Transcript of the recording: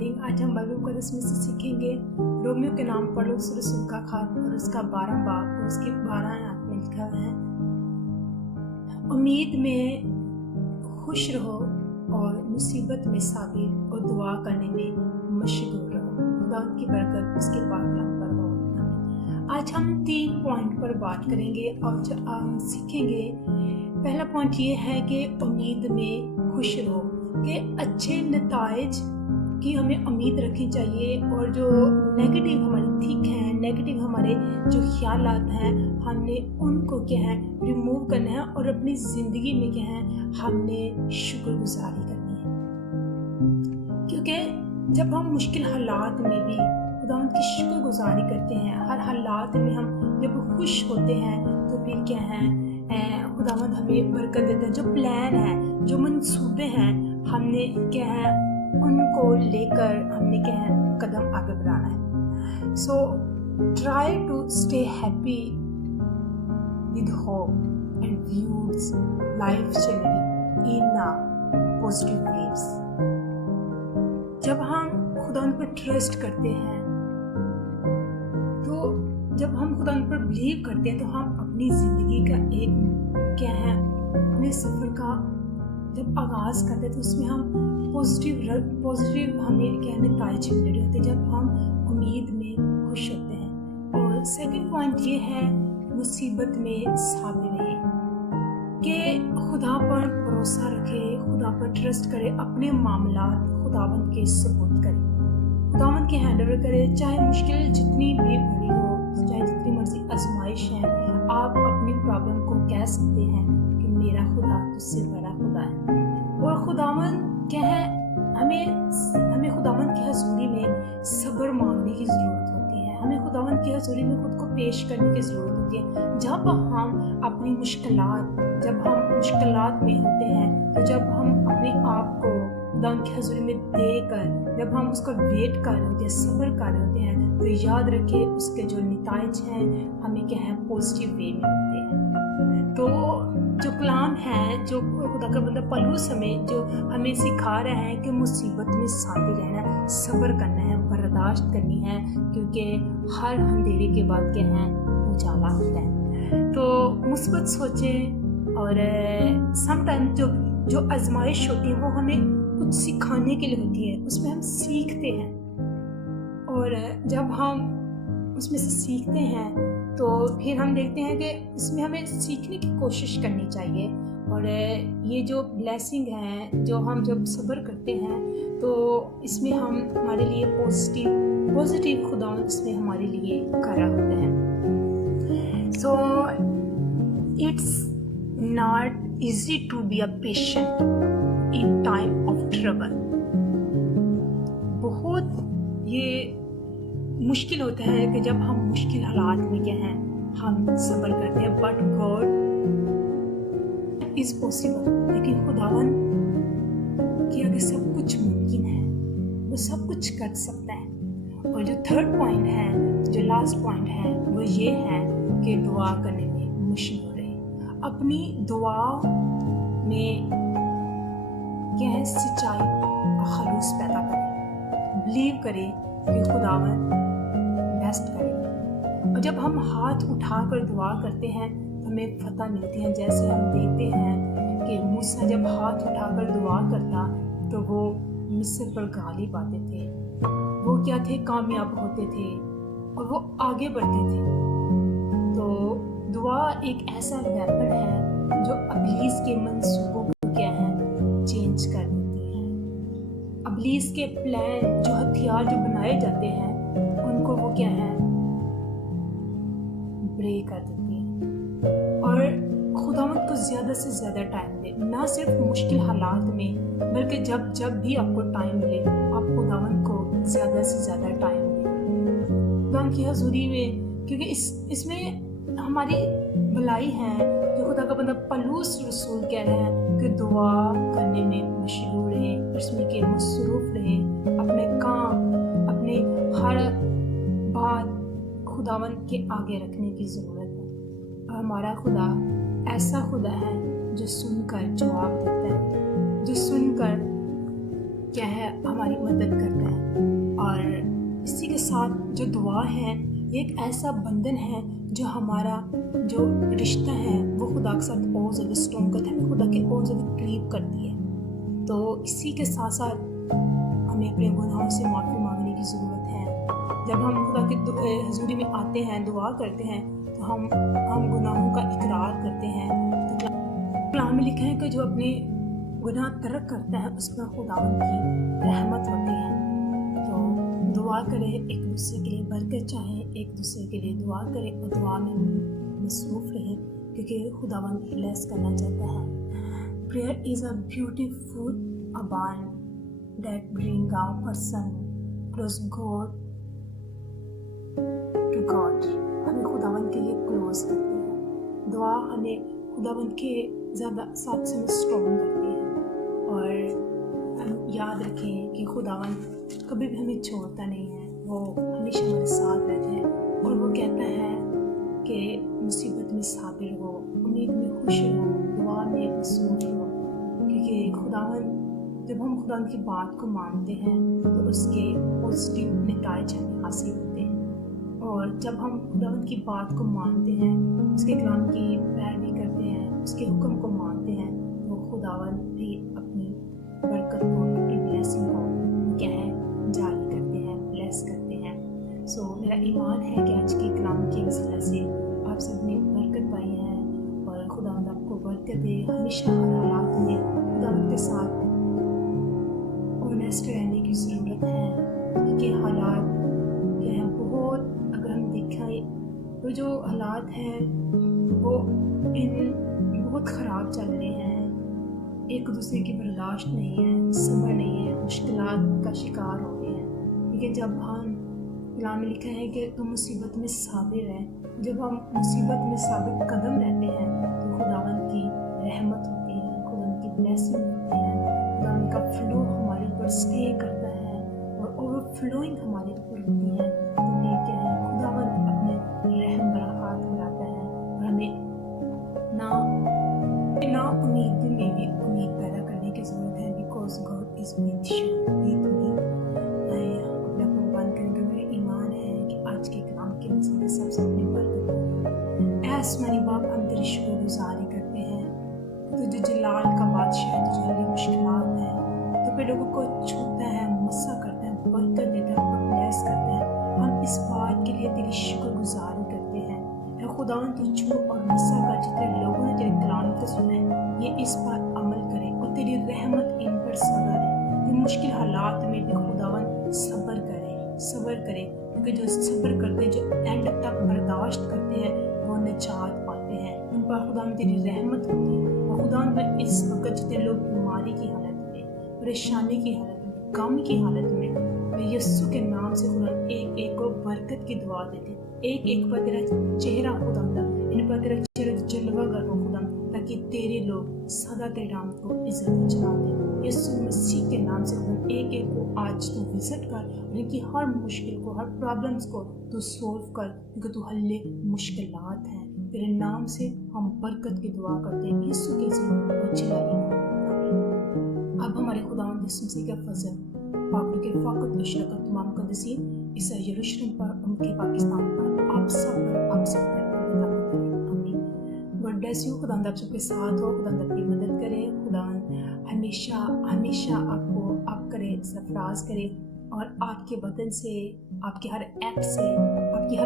Morning. आज हम Bible मुक़द्दस में से सीखेंगे रोमियो के नाम पढ़ो रसूल का खात और उसका 12 बाब और उसके 12 आयत में लिखा है, उम्मीद में खुश रहो और मुसीबत में साबिर और दुआ करने में मशगूल रहो। खुदा की बरकत उसके पाक नाम पर हो। आज हम 3 पॉइंट पर बात करेंगे और जो हम सीखेंगे, पहला पॉइंट ये है कि उम्मीद में खुश रहो, कि अच्छे नताइज की हमें उम्मीद रखनी चाहिए और जो नेगेटिव हमारी थिंक है, नेगेटिव हमारे जो ख्यालात हैं, हमने उनको क्या है रिमूव करना है और अपनी ज़िंदगी में क्या है हमने शुक्रगुजारी करनी है। क्योंकि जब हम मुश्किल हालात में भी खुदा की शुक्रगुजारी करते हैं, हर हालात में हम जब खुश होते हैं तो फिर क्या है खुदावंद हमें बरकत देता है। जो प्लान है, जो मंसूबे हैं, हमने क्या है उनको लेकर हमने क्या है कदम आगे बढ़ाना है। So try to stay happy with hope and views life journey in positive waves. जब हम खुदा उन पर ट्रस्ट करते हैं, तो जब हम खुदा उन पर बिलीव करते हैं, तो हम अपनी ज़िंदगी का एक क्या है अपने सफ़र का जब आगाज़ करते हैं तो उसमें हम पॉजिटिव हमें क्या नताइज मिल रहे होते हैं जब हम उम्मीद में खुश होते हैं। और सेकंड पॉइंट ये है मुसीबत में साबिर रहे, कि खुदा पर भरोसा रखे, खुदा पर ट्रस्ट करे, अपने मामलात खुदावंद के सुपुर्द करे, खुदावंद के हैंड ओवर करे। चाहे मुश्किल जितनी भी बड़ी हो, चाहे जितनी मर्जी आजमाइश है, आप अपनी प्रॉब्लम को कह सकते हैं कि मेरा खुदा तुझसे बड़ा खुदा है। और खुदावंद क्या है हमें खुदावंद की हजूरी में सब्र मांगने की ज़रूरत होती है, हमें खुदावंद की हजूरी में खुद को पेश करने की ज़रूरत होती है। जब हम अपनी जब हम मुश्किलात में होते हैं, तो जब हम अपने आप को खुदावंद की हजूरी में देकर जब हम उसका वेट कर रहे होते हैं, सब्र कर रहे होते हैं, तो याद रखिए उसके जो नताइज हैं हमें क्या है पॉजिटिव वे में होते हैं। तो जो कलाम है, जो खुदा का बंदा पौलुस हमें जो हमें सिखा रहा है कि मुसीबत में साबिर रहना है, सब्र करना है, बर्दाश्त करनी है, क्योंकि हर अंधेरे के बाद क्या है उजाला होता है। तो मुस्बत सोचें और समटाइम जो आजमाइश होती है वो हमें कुछ सिखाने के लिए होती है, उसमें हम सीखते हैं। और जब हम उसमें से सीखते हैं तो फिर हम देखते हैं कि इसमें हमें सीखने की कोशिश करनी चाहिए। और ये जो ब्लेसिंग है, जो हम जब सब्र करते हैं, तो इसमें हम हमारे लिए पॉजिटिव खुदा इसमें हमारे लिए खड़ा होता है। So it's not easy to be a patient in time of trouble. बहुत ये मुश्किल होता है कि जब हम मुश्किल हालात में क्या हैं हम सब्र करते हैं, बट गॉड इज पॉसिबल। लेकिन खुदावन के आगे सब कुछ मुमकिन है, वो सब कुछ कर सकता है। और जो थर्ड पॉइंट है, जो लास्ट पॉइंट है, वो ये है कि दुआ करने में मशगूल रहे, अपनी दुआ में क्या है सच्चाई और खलूस पैदा करें, बिलीव करें कि खुदावन बेस्ट करें। और जब हम हाथ उठाकर दुआ करते हैं तो हमें फतह मिलती है। जैसे हम देखते हैं कि मूसा जब हाथ उठाकर दुआ करता तो वो मिस्र पर गालिब आते थे, वो क्या थे कामयाब होते थे और वो आगे बढ़ते थे। तो दुआ एक ऐसा वेपन है जो इब्लीस के मंसूबों को क्या है चेंज कर देती है। इब्लीस के प्लान, जो हथियार जो बनाए जाते हैं, उनको वो क्या है ब्रेक कर देती है। और खुदावंद को ज़्यादा से ज़्यादा टाइम दे, ना सिर्फ मुश्किल हालात में, बल्कि जब भी आपको टाइम मिले आप खुदावंद को ज़्यादा से ज़्यादा टाइम दें खुदावंद की हजूरी में, क्योंकि इसमें हमारी भलाई है। जो खुदा का बंदा पौलुस रसूल कह रहे हैं कि दुआ करने में मशगूल रहें, इसमें के मसरूफ़ रहें, अपने काम, अपने हर बात खुदावंद के आगे रखने की ज़रूरत है। और हमारा खुदा ऐसा खुदा है जो सुनकर जवाब देता है, जो सुनकर क्या है हमारी मदद करता है। और इसी के साथ जो दुआ है ये एक ऐसा बंधन है जो हमारा जो रिश्ता है वो खुदा के साथ और ज़्यादा स्ट्रॉन्ग करता है, हमें खुदा के और ज़्यादा करीब करती है। तो इसी के साथ साथ हमें अपने गुनाहों से माफ़ी मांगने की ज़रूरत है। जब हम खुदा के हजूरी में आते हैं, दुआ करते हैं, तो हम गुनाहों का इकरार करते हैं। तो कलाम में लिखा है कि जो अपने गुनाह तर्क करता है उस पर खुदावंद की रहमत होती है। तो दुआ करें, एक दूसरे के लिए बरकत चाहें, एक दूसरे के लिए दुआ करें और दुआ में मसरूफ़ रहें, क्योंकि खुदावंद ब्लेस करना चाहता है। Prayer is a beautiful bond that brings a person close God to God. हमें खुदावंद के लिए क्लोज करती है। दुआ हमें खुदावंद के ज़्यादा साथ से स्ट्रॉन्ग करती है। और हम याद रखें कि खुदावंद कभी भी हमें छोड़ता नहीं है, वो हमेशा हमारे साथ रहते हैं। और वो कहता है कि मुसीबत में साबिर हो, उम्मीद में खुश रहो, दुआ में मसरूफ़ रहो, क्योंकि खुदावंद जब हम खुदा की बात को मानते हैं तो उसके पॉजिटिव नतीजे हमें हासिल होते हैं। और जब हम खुदावंद की बात को मानते हैं, उसके कलाम की पैरवी करते हैं, उसके हुक्म को मानते हैं, तो खुदावंद भी अपनी बरकत को, अपनी ब्लेसिंग को क्या है जारी करते हैं, ब्लेस करते हैं। सो मेरा ईमान है कि आज की कलाम की वसीला से आप सब ने बरकत पाई है और खुदावंद आपको बरकत दे। हमेशा हर हालात में खुदावंद के साथ ऑनेस्ट रहने की ज़रूरत है, क्योंकि हालात क्या है बहुत, अगर हम देखें तो जो हालात हैं वो बहुत ख़राब चल रहे हैं, एक दूसरे की बर्दाश्त नहीं है, सब्र नहीं है, मुश्किलात का शिकार हो गए हैं। लेकिन जब हम कलाम में लिखा है कि तुम मुसीबत में साबिर है, जब हम मुसीबत में साबित कदम रहते हैं तो खुदावंद की रहमत होती है, खुदावंद की ब्लेसिंग होती है, खुदावंद का फ्लो हमारे ऊपर स्टे करता है और ओवरफ्लोइंग हमारे ऊपर होती है। तो ये क्या है, खुदावंद अपने रहम भरा हाथ बढ़ाता है और हमें ना उम्मीद में भी उम्मीद पैदा करने की ज़रूरत है। Because God is with you, with me. मैं अपने आप को बंद करेंगे। मेरा ईमान है कि आज के कलाम के वसीले से सबसे अपनी बरकत होगी। ऐस मेरी बाप, हम तेरी शुक्रगुजारी करते हैं तो जो जलाल का बादशाह है, तो जो मुश्किलात हैं तो फिर लोगों को छूता है, मस्सा करता है, बरकत देता है, ब्लेस करता है। हम इस बात के लिए तेरी शुक्रगुजारी करते हैं। खुदावंद तू छू और मस्सा कर, जितने लोगों ने तेरे कलाम को सुना है ये इस पर अमल करें और तेरी रहमत इन पर सदा रहे। ये मुश्किल हालात में भी खुदावंद सब्र करे, क्योंकि जो सब्र करते हैं, जो एंड तक बर्दाश्त करते हैं, वो निजात पाते हैं। उन पर खुदावंद तेरी रहमत होती है। और खुदावंद इस वक्त जितने लोग बीमारी की हालत में, परेशानी की हालत में, गम की हालत में, यीशु के नाम से खुदा एक एक को बरकत की दुआ देते, एक एक पर तेरा चेहरा खुदा, इन पर तेरा चेहरा जलवा कर हो खुदा, ताकि तेरे लोग सदा तेरे नाम को इज्जत चला दें। यीशु मसीह के नाम से खुदा एक एक को आज तू विजिट कर और इनकी हर मुश्किल को, हर प्रॉब्लम्स को तू सोल्व कर, क्योंकि तू हल्ले मुश्किलात हैं। तेरे नाम से हम बरकत की दुआ करते हैं यीशु के ज़रिए। अब हमारे खुदावंद यीशु मसीह का फजल, पाक के फ़ाक़त इशरक़त तमाम क़दसी इस यरूशलेम पर, उनके पाकिस्तान पर, आप सब पर आमीन। God bless you. खुदावंद आप सबके साथ हो, खुदावंद आपकी मदद करे, खुदावंद हमेशा आपको आप करे, सरफराज करे और आपके बदन से, आपके हर एक्ट से, आपकी